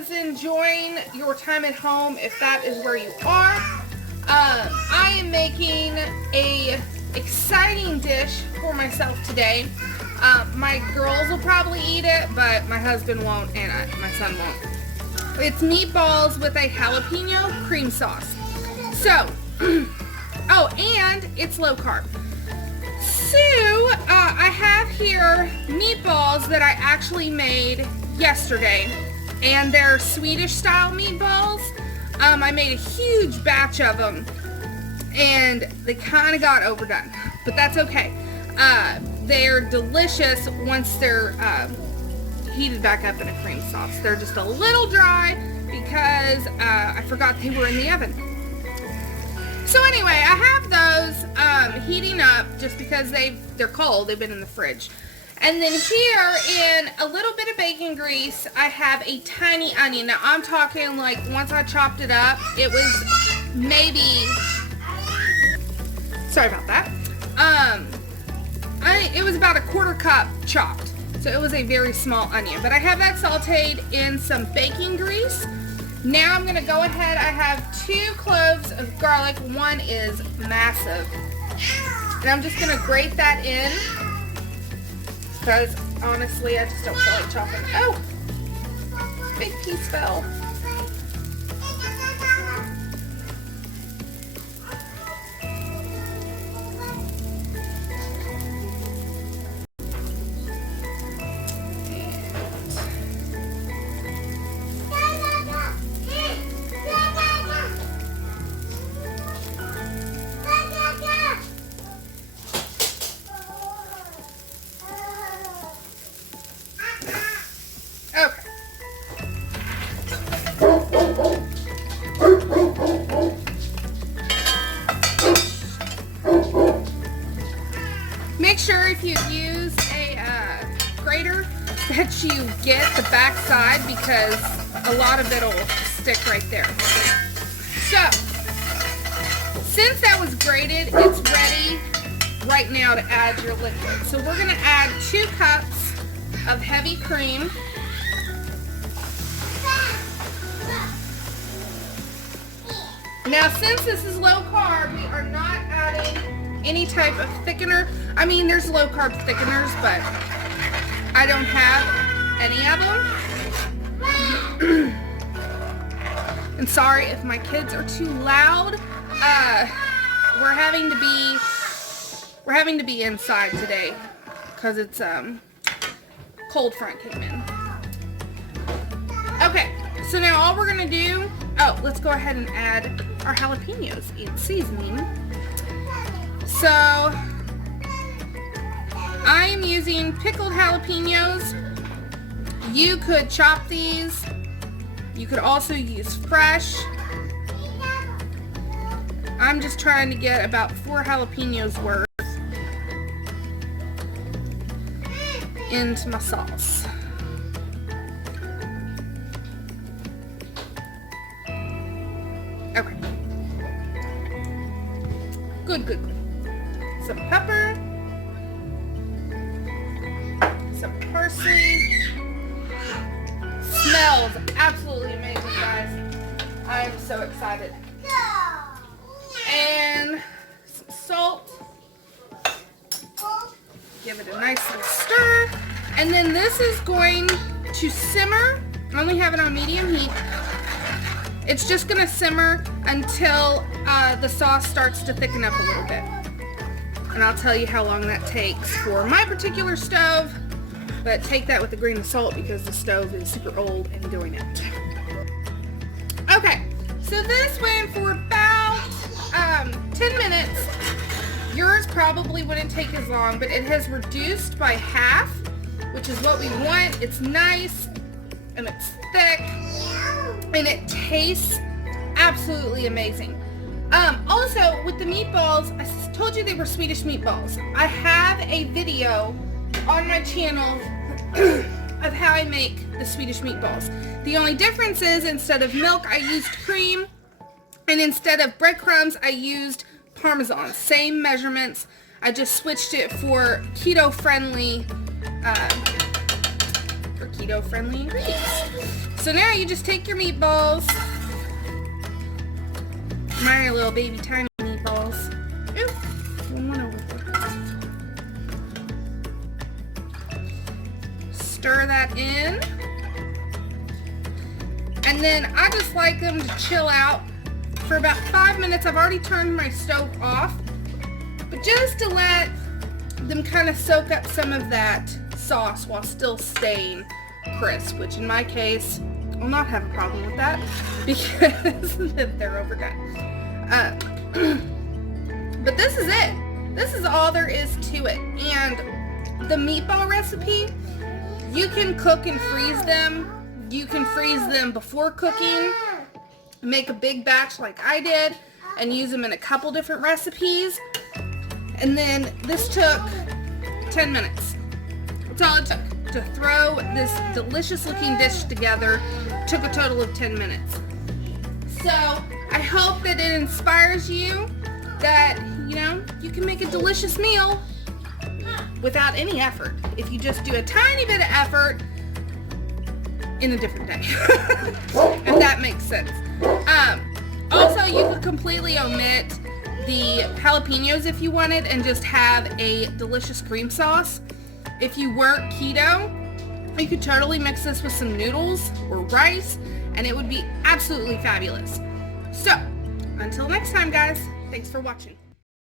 is enjoying your time at home, if that is where you are. I am making a exciting dish for myself today. My girls will probably eat it, but my husband won't and my son won't. It's meatballs with a jalapeno cream sauce. So, oh, and it's low carb. So, I have here meatballs that I actually made yesterday, and they're Swedish style meatballs. I made a huge batch of them, and they kind of got overdone, but that's okay. They're delicious once they're heated back up in a cream sauce. They're just a little dry because I forgot they were in the oven. So anyway, I have those heating up just because they're cold. They've been in the fridge. And then here, in a little bit of bacon grease, I have a tiny onion. Now, I'm talking like once I chopped it up, it was maybe, sorry about that. It was about a 1/4 cup chopped. So it was a very small onion. But I have that sauteed in some bacon grease. Now I'm going to go ahead. I have 2 cloves of garlic. One is massive. And I'm just going to grate that in. Because honestly, I just don't feel like chopping. Oh! Big piece fell. Make sure if you use a grater that you get the back side because a lot of it will stick right there. So, since that was grated, it's ready right now to add your liquid. So we're going to add 2 cups of heavy cream. Now, since this is low carb, we are not adding any type of thickener. I mean, there's low carb thickeners, but I don't have any of them. And sorry if my kids are too loud. We're having to be inside today because it's cold front came in. Okay, so now all we're gonna do. Oh, let's go ahead and add our jalapenos in seasoning. So, I am using pickled jalapenos. You could chop these. You could also use fresh. I'm just trying to get about 4 jalapenos worth into my sauce. Okay. Good. Some pepper. Some parsley. Smells absolutely amazing, guys. I am so excited. And some salt. Give it a nice little stir. And then this is going to simmer. I only have it on medium heat. It's just going to simmer until the sauce starts to thicken up a little bit. And I'll tell you how long that takes for my particular stove. But take that with a grain of salt because the stove is super old and doing it. Okay, so this went for about 10 minutes. Yours probably wouldn't take as long, but it has reduced by half, which is what we want. It's nice and it's thick and it tastes absolutely amazing. Also, with the meatballs, I told you they were Swedish meatballs. I have a video on my channel of how I make the Swedish meatballs. The only difference is instead of milk, I used cream, and instead of breadcrumbs, I used Parmesan. Same measurements. I just switched it for keto-friendly for keto-friendly ingredients. So now you just take your meatballs, my little baby tiny meatballs. Ooh, one over. Stir that in. And then I just like them to chill out for about 5 minutes. I've already turned my stove off, but just to let them kind of soak up some of that sauce while still staying crisp, which in my case, I'll not have a problem with that because they're overdone. But this is it. This is all there is to it. And the meatball recipe, you can cook and freeze them. You can freeze them before cooking, make a big batch like I did, and use them in a couple different recipes. And then this took 10 minutes. That's all it took to throw this delicious looking dish together. Took a total of 10 minutes. So I hope that it inspires you that, you know, you can make a delicious meal without any effort. If you just do a tiny bit of effort in a different day. If that makes sense. Also, you could completely omit the jalapenos if you wanted and just have a delicious cream sauce. If you weren't keto, you could totally mix this with some noodles or rice and it would be absolutely fabulous. So, until next time guys, thanks for watching.